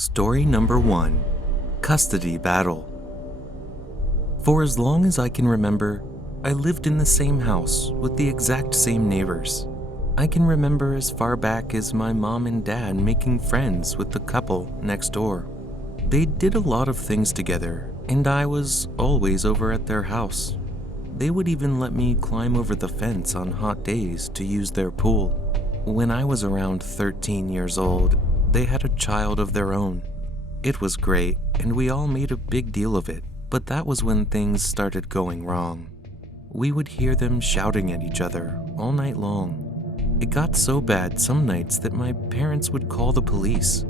Story number 1. Custody Battle. For as long as I can remember, I lived in the same house with the exact same neighbors. I can remember as far back as my mom and dad making friends with the couple next door. They did a lot of things together, and I was always over at their house. They would even let me climb over the fence on hot days to use their pool. When I was around 13 years old, they had a child of their own. It was great, and we all made a big deal of it, but that was when things started going wrong. We would hear them shouting at each other all night long. It got so bad some nights that my parents would call the police.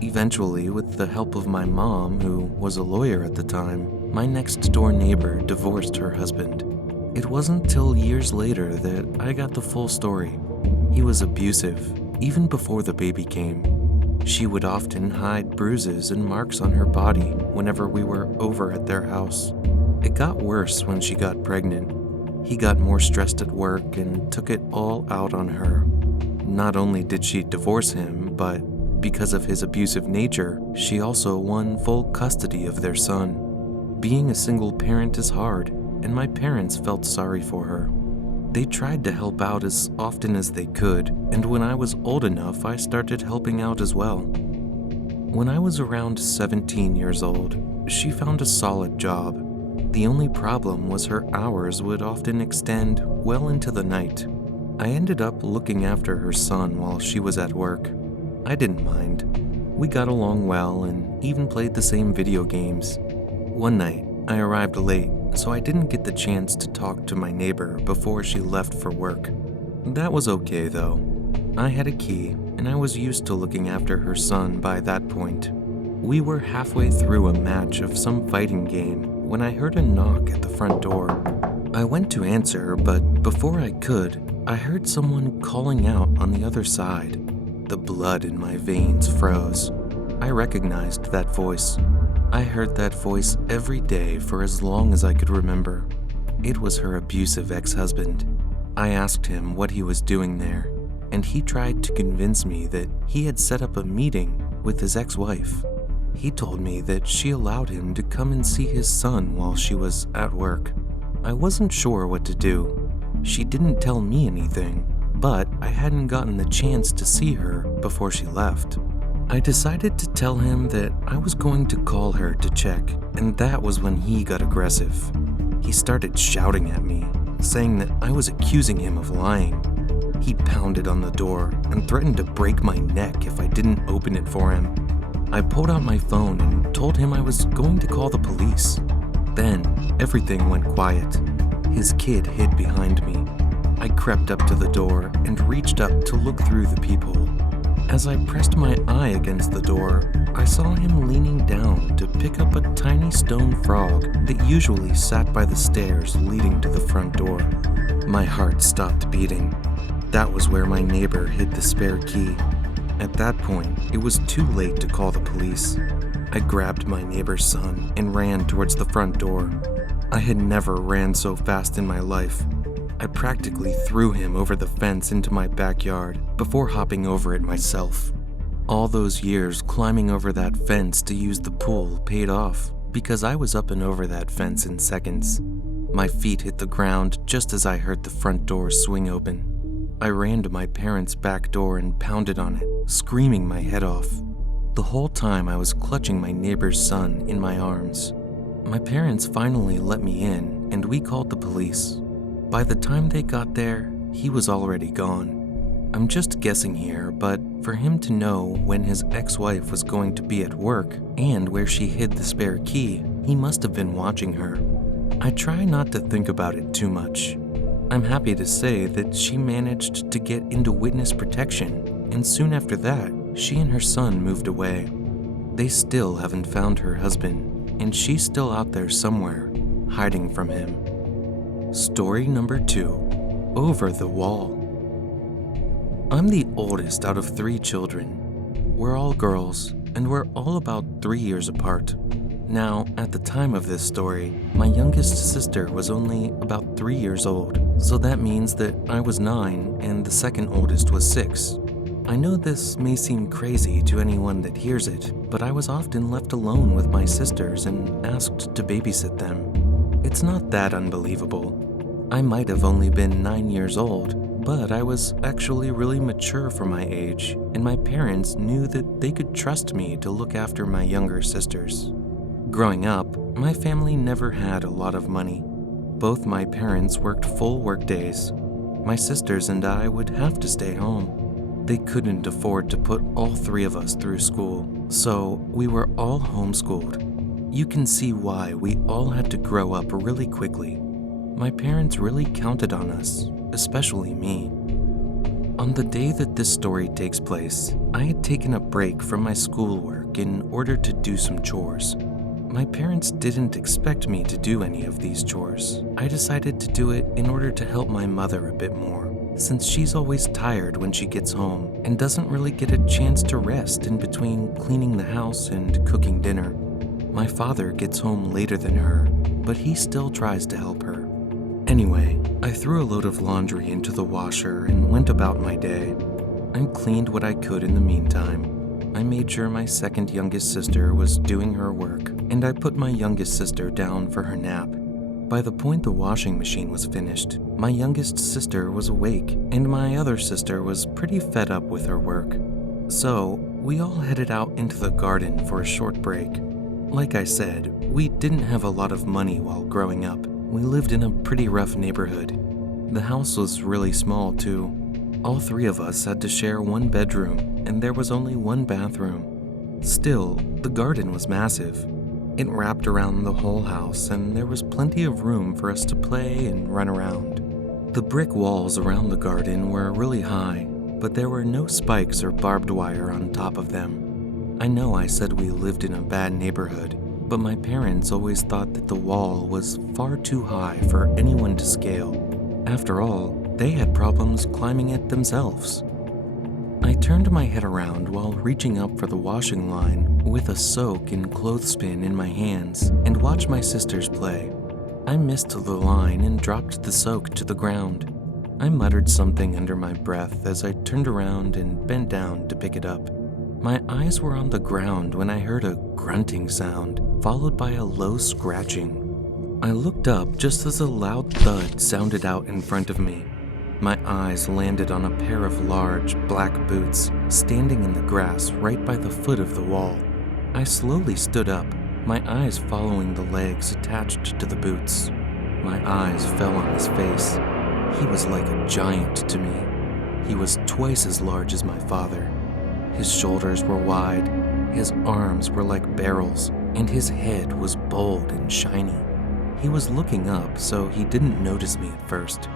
Eventually, with the help of my mom, who was a lawyer at the time, my next-door neighbor divorced her husband. It wasn't till years later that I got the full story. He was abusive, even before the baby came. She would often hide bruises and marks on her body whenever we were over at their house. It got worse when she got pregnant. He got more stressed at work and took it all out on her. Not only did she divorce him, but because of his abusive nature, she also won full custody of their son. Being a single parent is hard, and my parents felt sorry for her. They tried to help out as often as they could, and when I was old enough, I started helping out as well. When I was around 17 years old, she found a solid job. The only problem was her hours would often extend well into the night. I ended up looking after her son while she was at work. I didn't mind. We got along well and even played the same video games. One night, I arrived late, so I didn't get the chance to talk to my neighbor before she left for work. That was okay though. I had a key, and I was used to looking after her son by that point. We were halfway through a match of some fighting game when I heard a knock at the front door. I went to answer, but before I could, I heard someone calling out on the other side. The blood in my veins froze. I recognized that voice. I heard that voice every day for as long as I could remember. It was her abusive ex-husband. I asked him what he was doing there, and he tried to convince me that he had set up a meeting with his ex-wife. He told me that she allowed him to come and see his son while she was at work. I wasn't sure what to do. She didn't tell me anything, but I hadn't gotten the chance to see her before she left. I decided to tell him that I was going to call her to check, and that was when he got aggressive. He started shouting at me, saying that I was accusing him of lying. He pounded on the door and threatened to break my neck if I didn't open it for him. I pulled out my phone and told him I was going to call the police. Then, everything went quiet. His kid hid behind me. I crept up to the door and reached up to look through the peephole. As I pressed my eye against the door, I saw him leaning down to pick up a tiny stone frog that usually sat by the stairs leading to the front door. My heart stopped beating. That was where my neighbor hid the spare key. At that point, it was too late to call the police. I grabbed my neighbor's son and ran towards the front door. I had never ran so fast in my life. I practically threw him over the fence into my backyard before hopping over it myself. All those years climbing over that fence to use the pool paid off because I was up and over that fence in seconds. My feet hit the ground just as I heard the front door swing open. I ran to my parents' back door and pounded on it, screaming my head off. The whole time I was clutching my neighbor's son in my arms. My parents finally let me in, and we called the police. By the time they got there, he was already gone. I'm just guessing here, but for him to know when his ex-wife was going to be at work and where she hid the spare key, he must have been watching her. I try not to think about it too much. I'm happy to say that she managed to get into witness protection, and soon after that, she and her son moved away. They still haven't found her husband, and she's still out there somewhere, hiding from him. Story number 2. Over the Wall. I'm the oldest out of 3 children. We're all girls, and we're all about 3 years apart. Now, at the time of this story, my youngest sister was only about 3 years old, so that means that I was 9 and the second oldest was 6. I know this may seem crazy to anyone that hears it, but I was often left alone with my sisters and asked to babysit them. It's not that unbelievable. I might have only been 9 years old, but I was actually really mature for my age, and my parents knew that they could trust me to look after my younger sisters. Growing up, my family never had a lot of money. Both my parents worked full workdays. My sisters and I would have to stay home. They couldn't afford to put all 3 of us through school, so we were all homeschooled. You can see why we all had to grow up really quickly. My parents really counted on us, especially me. On the day that this story takes place, I had taken a break from my schoolwork in order to do some chores. My parents didn't expect me to do any of these chores. I decided to do it in order to help my mother a bit more, since she's always tired when she gets home and doesn't really get a chance to rest in between cleaning the house and cooking dinner. My father gets home later than her, but he still tries to help her. Anyway, I threw a load of laundry into the washer and went about my day. I cleaned what I could in the meantime. I made sure my second youngest sister was doing her work, and I put my youngest sister down for her nap. By the point the washing machine was finished, my youngest sister was awake, and my other sister was pretty fed up with her work. So, we all headed out into the garden for a short break. Like I said, we didn't have a lot of money while growing up. We lived in a pretty rough neighborhood. The house was really small, too. All 3 of us had to share one bedroom, and there was only one bathroom. Still, the garden was massive. It wrapped around the whole house, and there was plenty of room for us to play and run around. The brick walls around the garden were really high, but there were no spikes or barbed wire on top of them. I know I said we lived in a bad neighborhood, but my parents always thought that the wall was far too high for anyone to scale. After all, they had problems climbing it themselves. I turned my head around while reaching up for the washing line with a soak and clothespin in my hands and watched my sisters play. I missed the line and dropped the soak to the ground. I muttered something under my breath as I turned around and bent down to pick it up. My eyes were on the ground when I heard a grunting sound, followed by a low scratching. I looked up just as a loud thud sounded out in front of me. My eyes landed on a pair of large, black boots standing in the grass right by the foot of the wall. I slowly stood up, my eyes following the legs attached to the boots. My eyes fell on his face. He was like a giant to me. He was twice as large as my father. His shoulders were wide, his arms were like barrels, and his head was bold and shiny. He was looking up, so he didn't notice me at first.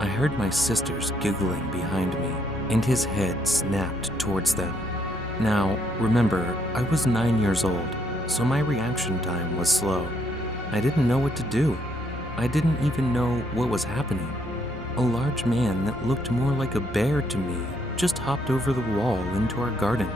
I heard my sisters giggling behind me, and his head snapped towards them. Now, remember, I was 9 years old, so my reaction time was slow. I didn't know what to do. I didn't even know what was happening. A large man that looked more like a bear to me just hopped over the wall into our garden.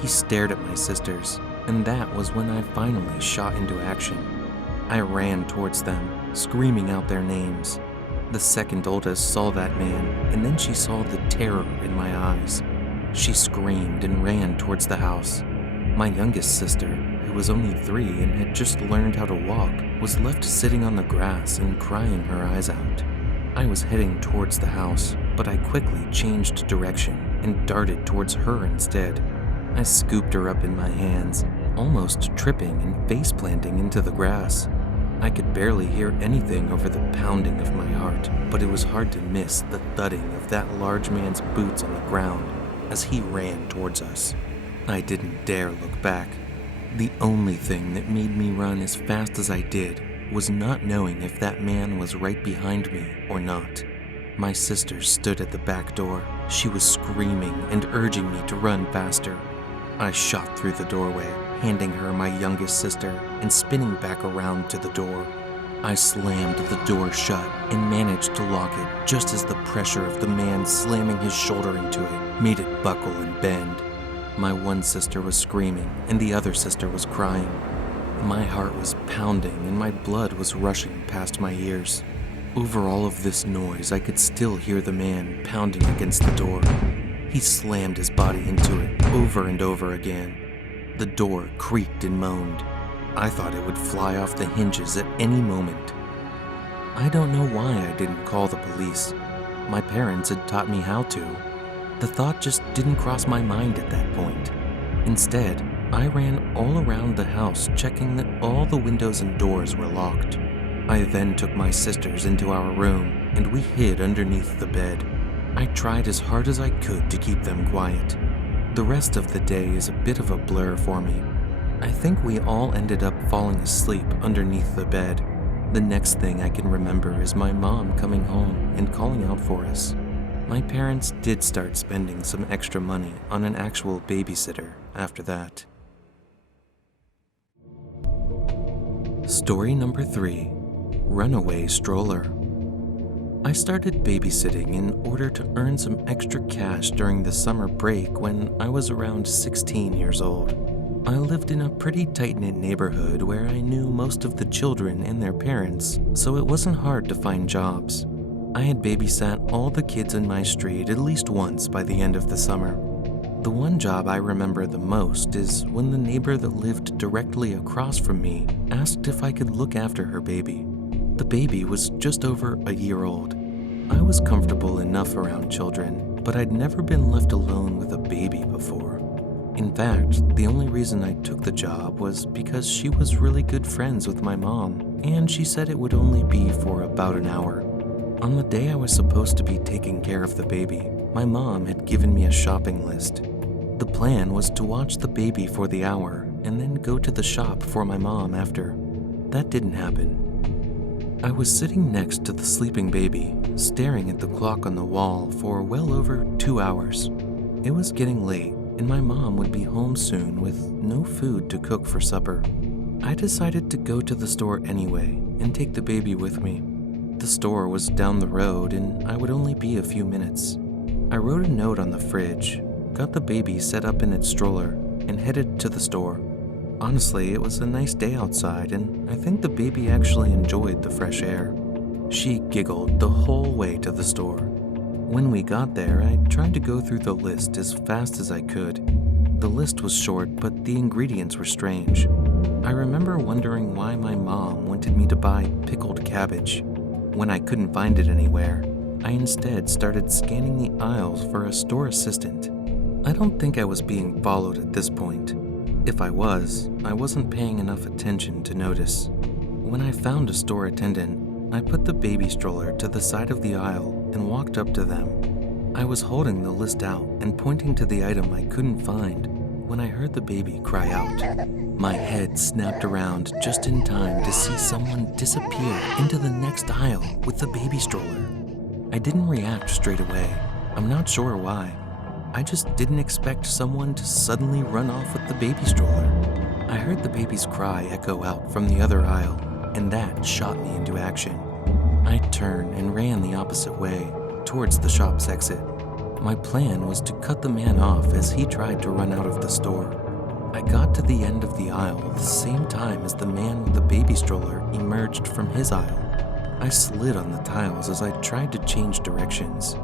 He stared at my sisters, and that was when I finally shot into action. I ran towards them, screaming out their names. The second oldest saw that man, and then she saw the terror in my eyes. She screamed and ran towards the house. My youngest sister, who was only 3 and had just learned how to walk, was left sitting on the grass and crying her eyes out. I was heading towards the house, but I quickly changed direction and darted towards her instead. I scooped her up in my hands, almost tripping and face-planting into the grass. I could barely hear anything over the pounding of my heart, but it was hard to miss the thudding of that large man's boots on the ground as he ran towards us. I didn't dare look back. The only thing that made me run as fast as I did was not knowing if that man was right behind me or not. My sister stood at the back door. She was screaming and urging me to run faster. I shot through the doorway, handing her my youngest sister and spinning back around to the door. I slammed the door shut and managed to lock it just as the pressure of the man slamming his shoulder into it made it buckle and bend. My one sister was screaming and the other sister was crying. My heart was pounding and my blood was rushing past my ears. Over all of this noise, I could still hear the man pounding against the door. He slammed his body into it over and over again. The door creaked and moaned. I thought it would fly off the hinges at any moment. I don't know why I didn't call the police. My parents had taught me how to. The thought just didn't cross my mind at that point. Instead, I ran all around the house checking that all the windows and doors were locked. I then took my sisters into our room and we hid underneath the bed. I tried as hard as I could to keep them quiet. The rest of the day is a bit of a blur for me. I think we all ended up falling asleep underneath the bed. The next thing I can remember is my mom coming home and calling out for us. My parents did start spending some extra money on an actual babysitter after that. Story number 3. Runaway stroller. I started babysitting in order to earn some extra cash during the summer break when I was around 16 years old. I lived in a pretty tight-knit neighborhood where I knew most of the children and their parents, so it wasn't hard to find jobs. I had babysat all the kids in my street at least once by the end of the summer. The one job I remember the most is when the neighbor that lived directly across from me asked if I could look after her baby. The baby was just over a year old. I was comfortable enough around children, but I'd never been left alone with a baby before. In fact, the only reason I took the job was because she was really good friends with my mom, and she said it would only be for about an hour. On the day I was supposed to be taking care of the baby, my mom had given me a shopping list. The plan was to watch the baby for the hour and then go to the shop for my mom after. That didn't happen. I was sitting next to the sleeping baby, staring at the clock on the wall for well over 2 hours. It was getting late, and my mom would be home soon with no food to cook for supper. I decided to go to the store anyway and take the baby with me. The store was down the road and I would only be a few minutes. I wrote a note on the fridge, got the baby set up in its stroller, and headed to the store. Honestly, it was a nice day outside and I think the baby actually enjoyed the fresh air. She giggled the whole way to the store. When we got there, I tried to go through the list as fast as I could. The list was short, but the ingredients were strange. I remember wondering why my mom wanted me to buy pickled cabbage. When I couldn't find it anywhere, I instead started scanning the aisles for a store assistant. I don't think I was being followed at this point. If I was, I wasn't paying enough attention to notice. When I found a store attendant, I put the baby stroller to the side of the aisle and walked up to them. I was holding the list out and pointing to the item I couldn't find when I heard the baby cry out. My head snapped around just in time to see someone disappear into the next aisle with the baby stroller. I didn't react straight away. I'm not sure why. I just didn't expect someone to suddenly run off with the baby stroller. I heard the baby's cry echo out from the other aisle, and that shot me into action. I turned and ran the opposite way, towards the shop's exit. My plan was to cut the man off as he tried to run out of the store. I got to the end of the aisle at the same time as the man with the baby stroller emerged from his aisle. I slid on the tiles as I tried to change directions.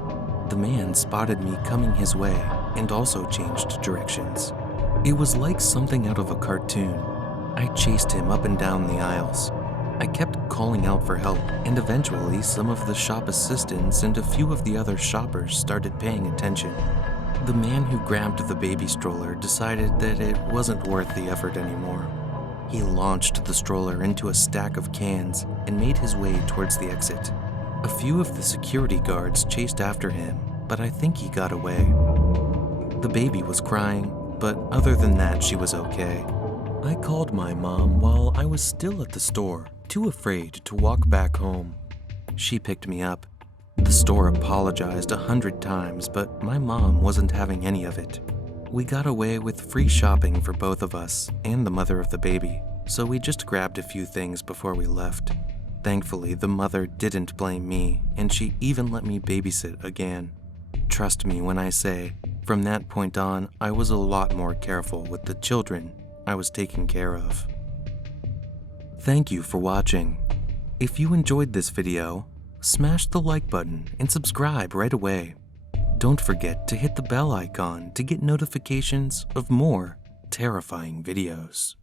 The man spotted me coming his way and also changed directions. It was like something out of a cartoon. I chased him up and down the aisles. I kept calling out for help, and eventually some of the shop assistants and a few of the other shoppers started paying attention. The man who grabbed the baby stroller decided that it wasn't worth the effort anymore. He launched the stroller into a stack of cans and made his way towards the exit. A few of the security guards chased after him, but I think he got away. The baby was crying, but other than that, she was okay. I called my mom while I was still at the store, too afraid to walk back home. She picked me up. The store apologized 100 times, but my mom wasn't having any of it. We got away with free shopping for both of us and the mother of the baby, so we just grabbed a few things before we left. Thankfully, the mother didn't blame me, and she even let me babysit again. Trust me when I say, from that point on, I was a lot more careful with the children I was taking care of. Thank you for watching. If you enjoyed this video, smash the like button and subscribe right away. Don't forget to hit the bell icon to get notifications of more terrifying videos.